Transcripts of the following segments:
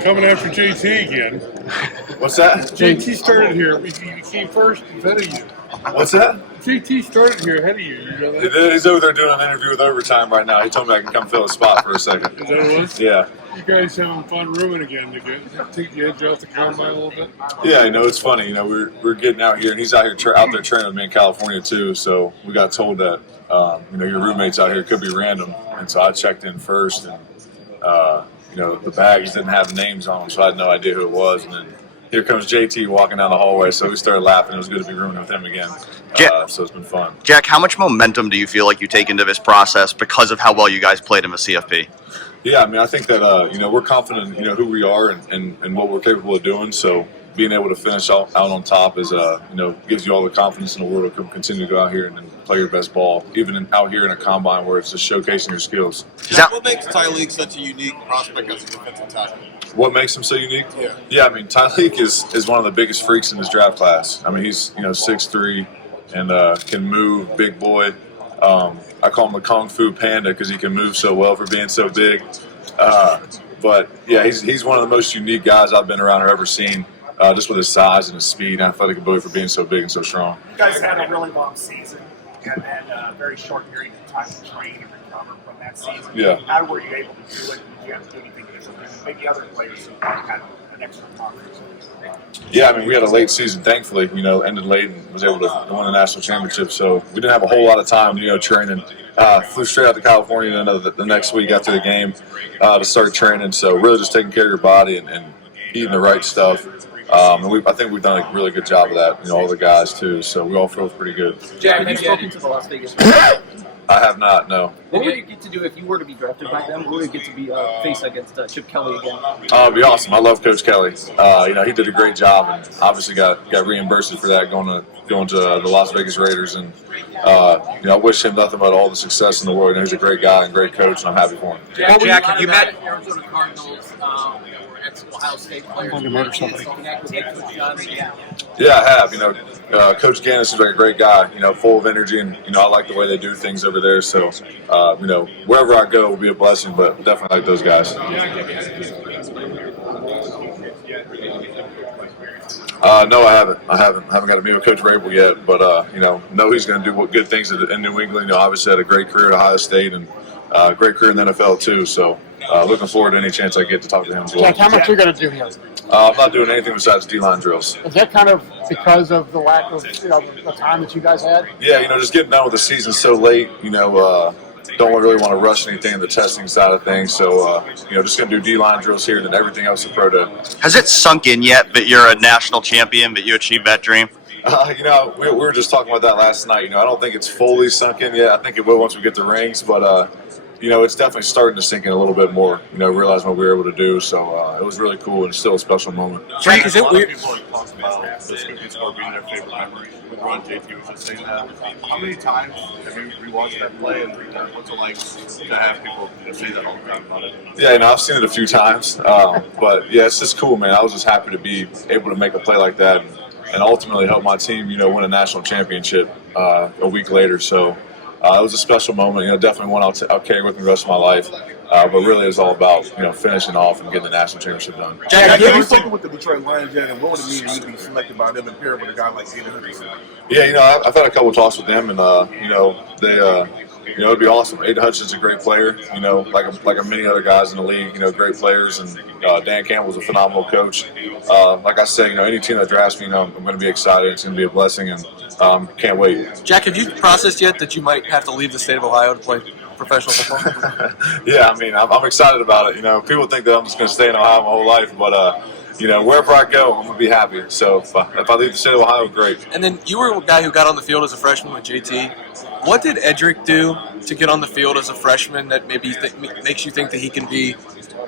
Coming after JT again. What's that? JT started here. He came first ahead of you. What's that? JT started here ahead of you. You know that? He's over there doing an interview with Overtime right now. He told me I can come fill a spot for a second. Is that what it was? Yeah. You guys having fun rooming again to take the edge off the combine a little bit? Yeah, it's funny. We're getting out here, and he's out here out there training with me in California too. So we got told that your roommates out here could be random, and so I checked in first, and the bags didn't have names on them, so I had no idea who it was, and then here comes JT walking down the hallway, so we started laughing. It was good to be rooming with him again. So it's been fun. Jack, how much momentum do you feel like you take into this process because of how well you guys played in the CFP? Yeah, I think that we're confident in who we are and what we're capable of doing. So being able to finish out on top is gives you all the confidence in the world to continue to go out here and play your best ball, even out here in a combine where it's just showcasing your skills. What makes Tyleek such a unique prospect as a defensive tackle? What makes him so unique? Yeah, Tyleek is one of the biggest freaks in his draft class. He's 6'3" and can move, big boy. I call him the Kung Fu Panda because he can move so well for being so big. But yeah, he's one of the most unique guys I've been around or ever seen, just with his size and his speed and athletic ability for being so big and so strong. You guys had a really long season and then a very short period of time to train and recover from that season. Yeah. How were you able to do it? Did you have to do anything different than maybe other players who had an extra conference? Yeah, we had a late season, thankfully, ended late and was able to win the national championship. So we didn't have a whole lot of time, training. Flew straight out to California the next week after the game to start training. So really just taking care of your body and eating the right stuff. I think we've done a really good job of that, all the guys too. So we all feel pretty good. Jack, have you spoken to the Las Vegas? I have not, no. What would you get to do if you were to be drafted by them? What would you get to be face against Chip Kelly again? It'd be awesome. I love Coach Kelly. He did a great job and obviously got reimbursed for that going to the Las Vegas Raiders. And I wish him nothing but all the success in the world. He's a great guy and great coach, and I'm happy for him. Jack, have you met Arizona Cardinals or ex-Ohio State players? I'm going to murder somebody. Yeah, I have. Coach Gannon seems like a great guy, full of energy, and, I like the way they do things over there. So, wherever I go will be a blessing, but definitely like those guys. No, I haven't. I haven't got to meet with Coach Rabel yet, but, know he's going to do good things in New England. Obviously had a great career at Ohio State and great career in the NFL too. So, looking forward to any chance I get to talk to him as well. Jack, how much are you going to do here? I'm not doing anything besides D-line drills. Is that kind of because of the lack of the time that you guys had? Yeah, just getting done with the season so late, don't really want to rush anything in the testing side of things. So, just going to do D-line drills here and then everything else in pro day. Has it sunk in yet that you're a national champion, that you achieved that dream? We were just talking about that last night. I don't think it's fully sunk in yet. I think it will once we get the rings, but it's definitely starting to sink in a little bit more. Realizing what we were able to do. So it was really cool and still a special moment. Jack, is it weird? People talk about the Scoopy Score being their favorite memory. With Ron, JT was just saying that. How many times have you rewatched that play, and what's it like to have people say that all the time about it? Yeah, I've seen it a few times, but yeah, it's just cool, man. I was just happy to be able to make a play like that and ultimately help my team, win a national championship a week later. So it was a special moment. Definitely one I'll carry with me the rest of my life. But really, it was all about finishing off and getting the national championship done. Jack, have you spoken with the Detroit Lions yet, and what would it mean to be selected by them and pair with a guy like Aiden Hutchinson? Yeah, I've had a couple of talks with them, and they. It'd be awesome. Aiden Hutchinson's a great player, like many other guys in the league, great players. And Dan Campbell's a phenomenal coach. Like I said, any team that drafts me, I'm going to be excited. It's going to be a blessing, and can't wait. Jack, have you processed yet that you might have to leave the state of Ohio to play professional football? Yeah, I'm excited about it. People think that I'm just going to stay in Ohio my whole life, but wherever I go, I'm going to be happy. So if I leave the state of Ohio, great. And then you were a guy who got on the field as a freshman with JT. What did Edric do to get on the field as a freshman that maybe makes you think that he can be,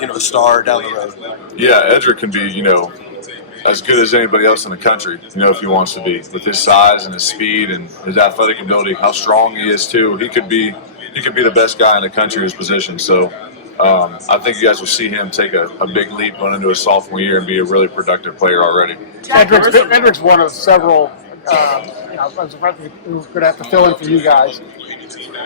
a star down the road? Yeah, Edric can be, as good as anybody else in the country, if he wants to be. With his size and his speed and his athletic ability, how strong he is too. He could be the best guy in the country in his position. So I think you guys will see him take a big leap going into his sophomore year and be a really productive player already. Edric's one of several. Who's going to have to fill in for you guys.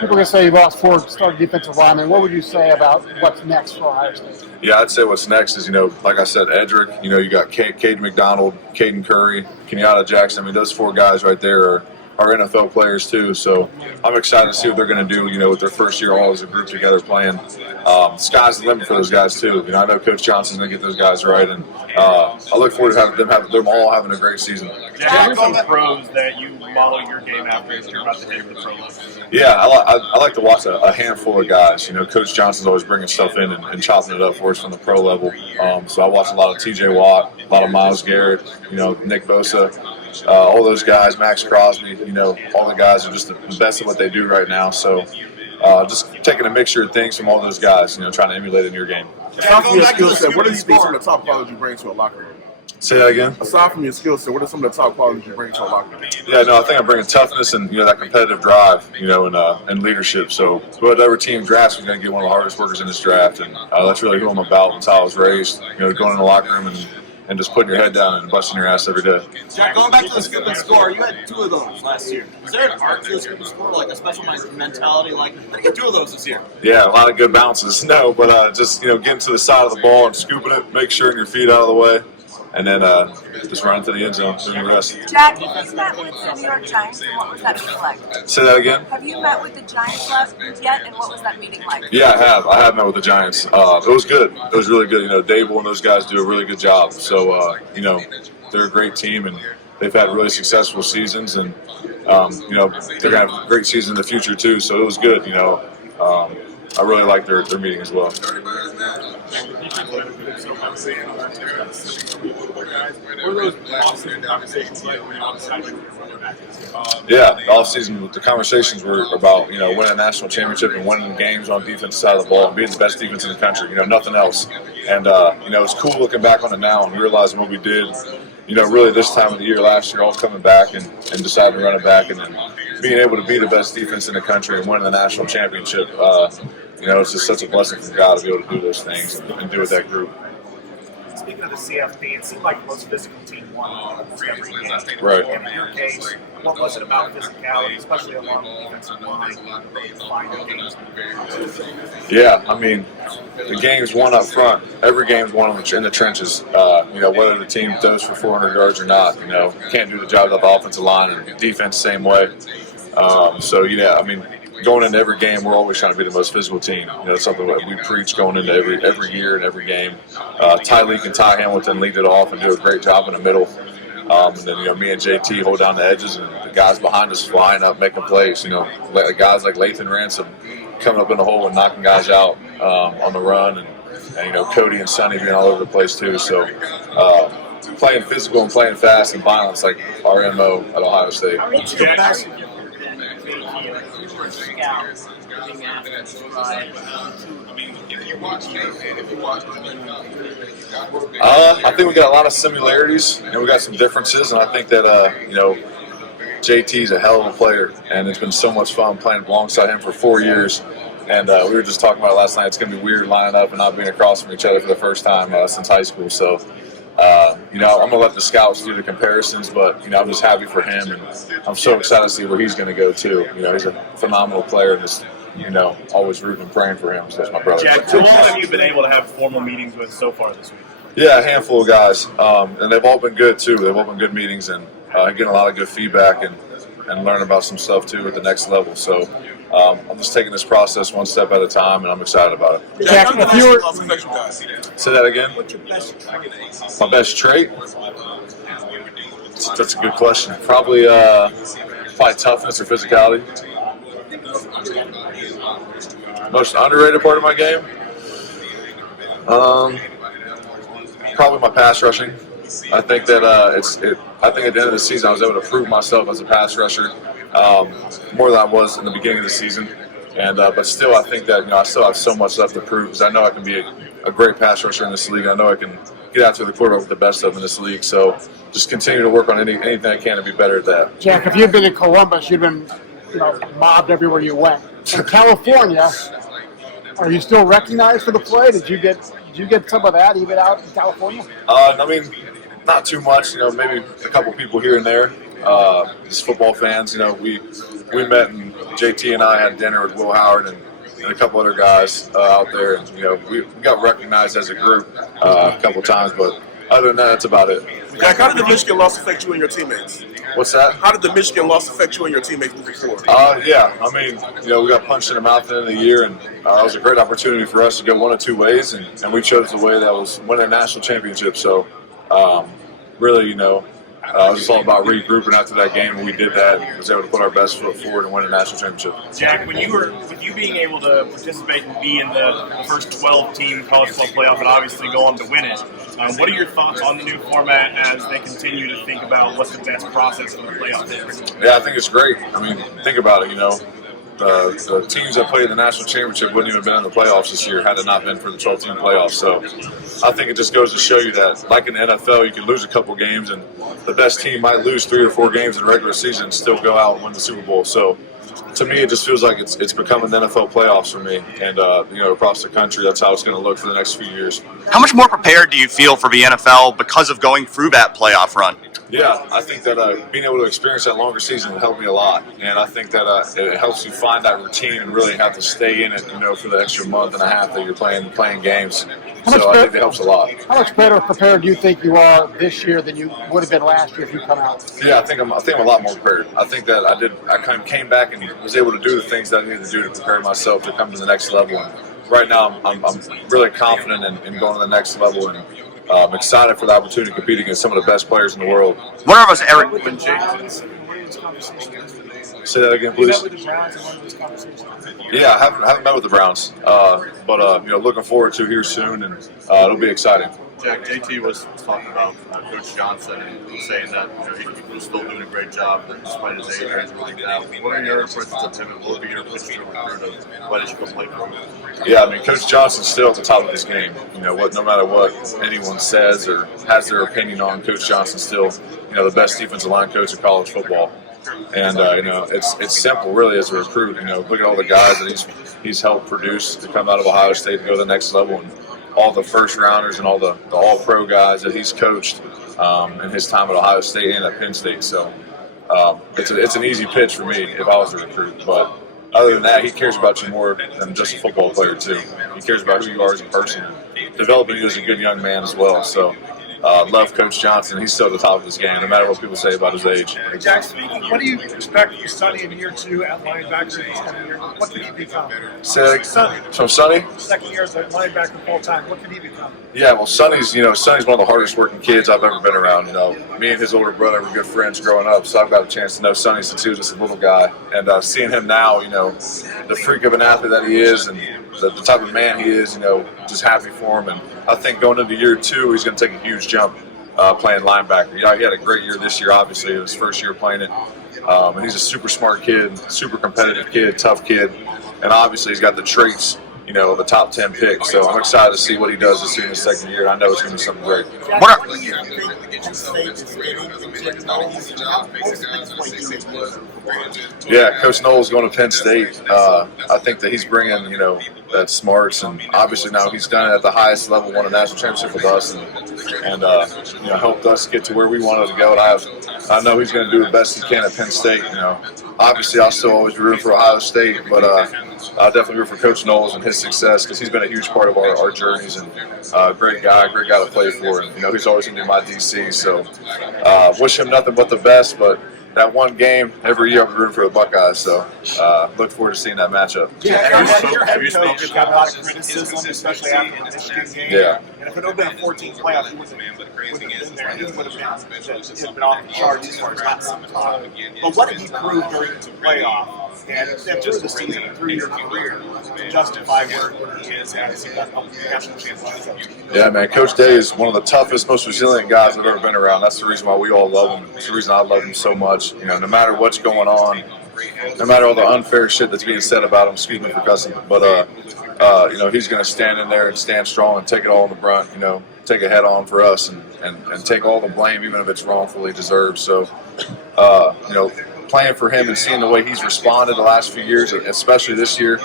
People can say you lost 4 starting defensive linemen. What would you say about what's next for Ohio State? Yeah, I'd say what's next is, like I said, Edric, you got Caden McDonald, Caden Curry, Kenyatta Jackson. I mean, those 4 guys right there are NFL players too. So I'm excited to see what they're going to do, with their first year all as a group together playing. Sky's the limit for those guys too. I know Coach Johnson's going to get those guys right, and I look forward to having them all having a great season. Jack, who are some pros that you model your game after as you're about to hit the pro level? Yeah, I like to watch a handful of guys. Coach Johnson's always bringing stuff in and chopping it up for us from the pro level. So I watch a lot of T.J. Watt, a lot of Myles Garrett, Nick Bosa, all those guys, Max Crosby. All the guys are just the best at what they do right now. So just taking a mixture of things from all those guys, trying to emulate it in your game. Aside from your skill set, what do you think some of the top qualities you bring to a locker room? Say that again? Aside from your skill set, what are some of the top qualities you bring to a locker room? Yeah, no, I think I'm bringing toughness and that competitive drive, and leadership. So whatever team drafts, we're going to get one of the hardest workers in this draft, and that's really who I'm about. That's how I was raised. Going in the locker room and just putting your head down and busting your ass every day. Jack, going back to the scoop and score, you had 2 of those last year. Is there an art to the scoop and score, like a special mentality? Like, how do you get 2 of those this year? Yeah, a lot of good bounces. No, but just getting to the side of the ball and scooping it, make sure your feet out of the way. And then just run to the end zone, doing the rest. Jack, have you met with the New York Giants, and what was that meeting like? Say that again? Have you met with the Giants yet, and what was that meeting like? Yeah, I have. I have met with the Giants. It was good. It was really good. Dable and those guys do a really good job. So, they're a great team, and they've had really successful seasons, and, they're going to have a great season in the future, too. So it was good, I really like their meeting as well. Yeah, the offseason, the conversations were about, winning a national championship and winning games on the defensive side of the ball and being the best defense in the country, nothing else. And, it's cool looking back on it now and realizing what we did, really this time of the year last year, all coming back and deciding to run it back and then being able to be the best defense in the country and winning the national championship. It's just such a blessing from God to be able to do those things and do it with that group. Speaking of the CFP, it seemed like the most physical team won almost every game. Right. And in your case, what was it about physicality, especially along the defensive line, that you find the games? Yeah, I mean, the game's won up front. Every game's won in the trenches. Whether the team throws for 400 yards or not, can't do the job of the offensive line and defense same way. Going into every game, we're always trying to be the most physical team. It's something that we preach going into every year and every game. Tyleek and Ty Hamilton lead it off and do a great job in the middle. And then, me and JT hold down the edges, and the guys behind us flying up, making plays. Guys like Lathan Ransom coming up in the hole and knocking guys out on the run, and Cody and Sonny being all over the place too. So playing physical and playing fast and violence like our MO at Ohio State. I think we got a lot of similarities and we got some differences, and I think that JT's a hell of a player, and it's been so much fun playing alongside him for 4 years. And we were just talking about it last night. It's going to be weird lining up and not being across from each other for the first time since high school. So, I'm going to let the scouts do the comparisons, but, I'm just happy for him. And I'm so excited to see where he's going to go, too. He's a phenomenal player, and just, always rooting and praying for him. So that's my brother. Jack, who have you been able to have formal meetings with so far this week? Yeah, a handful of guys. And they've all been good, too. They've all been good meetings, and getting a lot of good feedback and learning about some stuff, too, at the next level. So, I'm just taking this process one step at a time, and I'm excited about it. Jack, if you were, say that again. My best trait? That's a good question. Probably toughness or physicality. Most underrated part of my game? Probably my pass rushing. I think that I think at the end of the season I was able to prove myself as a pass rusher more than I was in the beginning of the season. And but still, I think that I still have so much left to prove, because I know I can be a great pass rusher in this league. I know I can get after the quarterback with the best of them in this league. So just continue to work on anything I can to be better at that. Jack, if you'd been in Columbus, you'd been mobbed everywhere you went. In California, are you still recognized for the play? Did you get some of that even out in California? Not too much. Maybe a couple people here and there. as football fans, we met and JT and I had dinner with Will Howard and a couple other guys out there, and we got recognized as a group a couple times, but other than that, that's about it. Jack, how did the Michigan loss affect you and your teammates? What's that? How did the Michigan loss affect you and your teammates moving forward? Yeah, I mean, we got punched in the mouth at the end of the year, and it was a great opportunity for us to go one of two ways, and we chose the way that was winning a national championship. So, really, it was just all about regrouping after that game, and we did that. And was able to put our best foot forward and win a national championship. Jack, with you being able to participate and be in the first 12-team college football playoff and obviously go on to win it, what are your thoughts on the new format as they continue to think about what's the best process for the playoff is? Yeah, I think it's great. I mean, think about it, the teams that played the national championship wouldn't even have been in the playoffs this year had it not been for the 12-team playoffs. So I think it just goes to show you that, like in the NFL, you can lose a couple games, and the best team might lose 3 or 4 games in the regular season and still go out and win the Super Bowl. So to me, it just feels like it's becoming the NFL playoffs for me. And, across the country, that's how it's going to look for the next few years. How much more prepared do you feel for the NFL because of going through that playoff run? Yeah, I think that being able to experience that longer season will help me a lot, and I think that it helps you find that routine and really have to stay in it, for the extra month and a half that you're playing games. So I think it helps a lot. How much better prepared do you think you are this year than you would have been last year if you come out? Yeah, I think I'm a lot more prepared. I think that I kind of came back and was able to do the things that I needed to do to prepare myself to come to the next level. And right now, I'm really confident in going to the next level, and I'm excited for the opportunity to compete against some of the best players in the world. What are us, Eric? Say that again, please. Yeah, I haven't met with the Browns, but looking forward to here soon, and it'll be exciting. Jack, JT was talking about Coach Johnson and saying that he's still doing a great job despite his age and everything like that. What are your impressions of him, and what will be your pitch to recruit of why did you come play for him? Yeah, I mean, Coach Johnson's still at the top of his game. No matter what anyone says or has their opinion on, Coach Johnson's still the best defensive line coach of college football. And it's simple, really, as a recruit. Look at all the guys that he's helped produce to come out of Ohio State to go to the next level, and all the first rounders and all the all-pro guys that he's coached in his time at Ohio State and at Penn State. So it's an easy pitch for me if I was a recruit. But other than that, he cares about you more than just a football player too. He cares about who you are as a person, developing you as a good young man as well. So. Love Coach Johnson. He's still at the top of his game, no matter what people say about his age. Jack, speaking, what do you expect from Sonny in year 2 at linebacker this coming year? What can he become? Sonny. From Sonny? Second year as a linebacker full time. What can he become? Yeah, well, Sonny's one of the hardest working kids I've ever been around. Me and his older brother were good friends growing up, so I've got a chance to know Sonny since he was just a little guy. And seeing him now, the freak of an athlete that he is, and the type of man he is, just happy for him. And I think going into year 2, he's going to take a huge jump playing linebacker. He had a great year this year, obviously. It was his first year playing it. And he's a super smart kid, super competitive kid, tough kid. And obviously he's got the traits, of a top 10 pick. So I'm excited to see what he does this year in his second year. I know it's going to be something great. What do you think Penn State is getting Yeah, Coach Knowles going to Penn State. I think that he's bringing, that smarts, and obviously now he's done it at the highest level, won a national championship with us, and helped us get to where we wanted to go. And I know he's going to do the best he can at Penn State. Obviously I'll still always root for Ohio State, but I'll definitely root for Coach Knowles and his success, because he's been a huge part of our journeys, and great guy to play for. And he's always going to be my DC. So wish him nothing but the best, but that one game every year I'm rooting for the Buckeyes, so look forward to seeing that matchup. Have you spoken? Got a lot of criticism, especially after the Michigan game. Yeah. And if it would have been a 14th playoff, he wouldn't have been there. He would have been off the charts as far as that sometimes. But what did he prove during the playoff and through the season, through your career, to justify where he is as a national championship? Yeah, man, Coach Day is one of the toughest, most resilient guys I've ever been around. That's the reason why we all love him. It's the reason I love him so much. No matter what's going on, no matter all the unfair shit that's being said about him, excuse me for cussing, but he's going to stand in there and stand strong and take it all in the brunt. Take a head on for us and take all the blame, even if it's wrongfully deserved. So, playing for him and seeing the way he's responded the last few years, especially this year,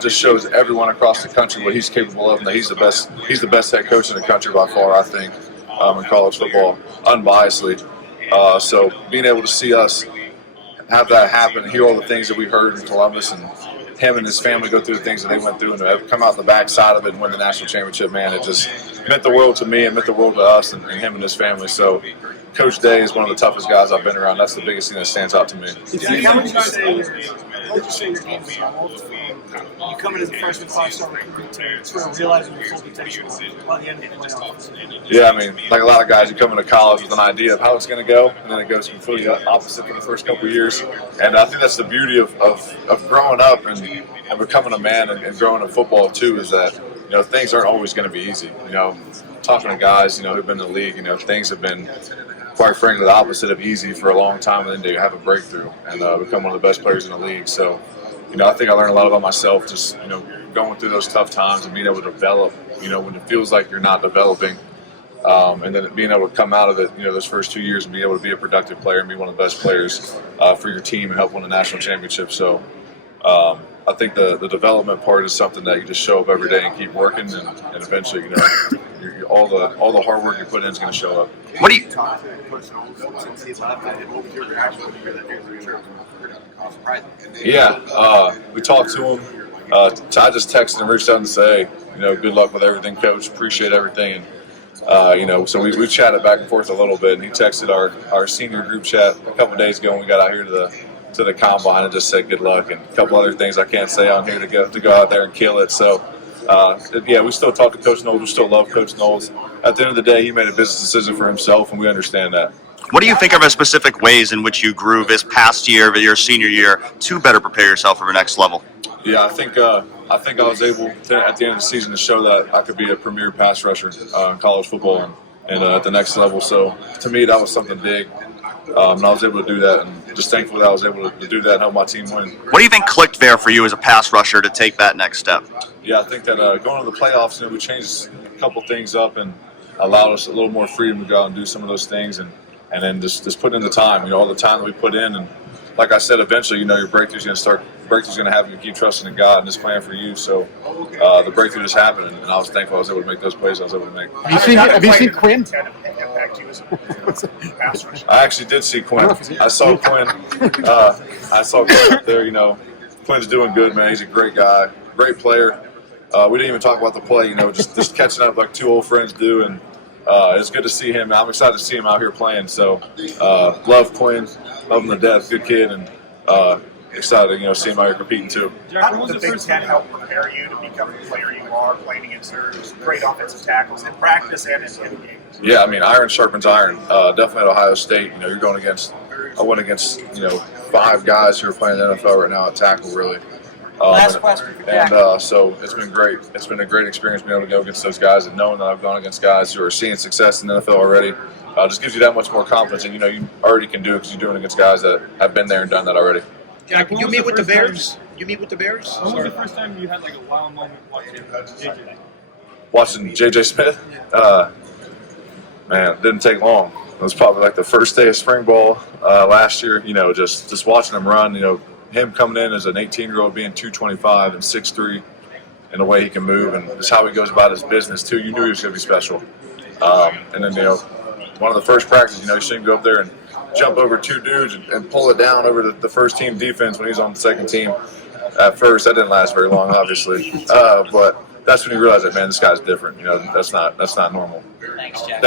just shows everyone across the country what he's capable of, and that he's the best head coach in the country by far, I think, in college football, unbiasedly. So being able to see us have that happen, hear all the things that we heard in Columbus, and him and his family go through the things that they went through and have come out the backside of it and win the national championship, man, it just meant the world to me and meant the world to us and him and his family. So Coach Day is one of the toughest guys I've been around. That's the biggest thing that stands out to me. How would you say your game evolved from you coming as a freshman 5-star recruit to sort of realizing your full potential by the end of the playoffs? Yeah, I mean, like a lot of guys, you come into college with an idea of how it's going to go, and then it goes completely opposite for the first couple of years. And I think that's the beauty of growing up and becoming a man and growing in football too, is that, you know, things aren't always going to be easy. You know, talking to guys, you know, who've been in the league, you know, things have been, quite frankly, the opposite of easy for a long time, and then you have a breakthrough and become one of the best players in the league. So, you know, I think I learned a lot about myself, just, you know, going through those tough times and being able to develop, you know, when it feels like you're not developing. And then being able to come out of it, you know, those first 2 years and be able to be a productive player and be one of the best players for your team and help win a national championship. So I think the development part is something that you just show up every day and keep working, and eventually, you know, all the hard work you put in is going to show up. What do you? Yeah, we talked to him. I just texted him, reached out and said, hey, you know, good luck with everything, Coach. Appreciate everything. And you know, so we chatted back and forth a little bit, and he texted our senior group chat a couple days ago when we got out here to the combine and just said good luck and a couple other things I can't say on here to go out there and kill it. So yeah, we still talk to Coach Knowles. We still love Coach Knowles. At the end of the day, he made a business decision for himself, and we understand that. What do you think are the specific ways in which you grew this past year, your senior year, to better prepare yourself for the next level? Yeah, I think I was able to, at the end of the season, to show that I could be a premier pass rusher in college football and at the next level. So to me, that was something big, and I was able to do that. And just thankful that I was able to do that and help my team win. What do you think clicked there for you as a pass rusher to take that next step? Yeah, I think that going to the playoffs, you know, we changed a couple things up and allowed us a little more freedom to go out and do some of those things, and then just put in the time, you know, all the time that we put in. And like I said, eventually, you know, your breakthrough's going to happen. You keep trusting in God and His plan for you. So the breakthrough just happened, and I was thankful I was able to make those plays I was able to make. Have you seen Quinn? I actually did see Quinn. I saw Quinn. I saw Quinn up there. You know, Quinn's doing good, man. He's a great guy, great player. We didn't even talk about the play. You know, just catching up like two old friends do, and it's good to see him. I'm excited to see him out here playing. So love Quinn, love him to death. Good kid, and excited, you know, see him out here competing too. How did the Big Ten help prepare you to become the player you are, playing against great offensive tackles in practice and in games? Yeah, I mean, iron sharpens iron. Definitely at Ohio State, you know, you're going against. I went against, you know, 5 guys who are playing in the NFL right now at tackle, really. Last question for Jack. And so it's been great. It's been a great experience being able to go against those guys and knowing that I've gone against guys who are seeing success in the NFL already. Just gives you that much more confidence, and you know you already can do it because you're doing it against guys that have been there and done that already. Jack, you meet with the Bears? You meet with the Bears? When was the first time you had like a wow moment watching JJ? Watching JJ Smith, man, it didn't take long. It was probably like the first day of spring ball last year. You know, just watching him run. You know, him coming in as an 18-year-old, being 225 and 6'3", and the way he can move and just how he goes about his business too. You knew he was going to be special. And then, you know, one of the first practices, you know, you see him go up there and jump over 2 dudes and pull it down over the first team defense when he's on the second team. At first, that didn't last very long, obviously. But that's when you realize that, man, this guy's different. You know, that's not normal. Thanks, Jack.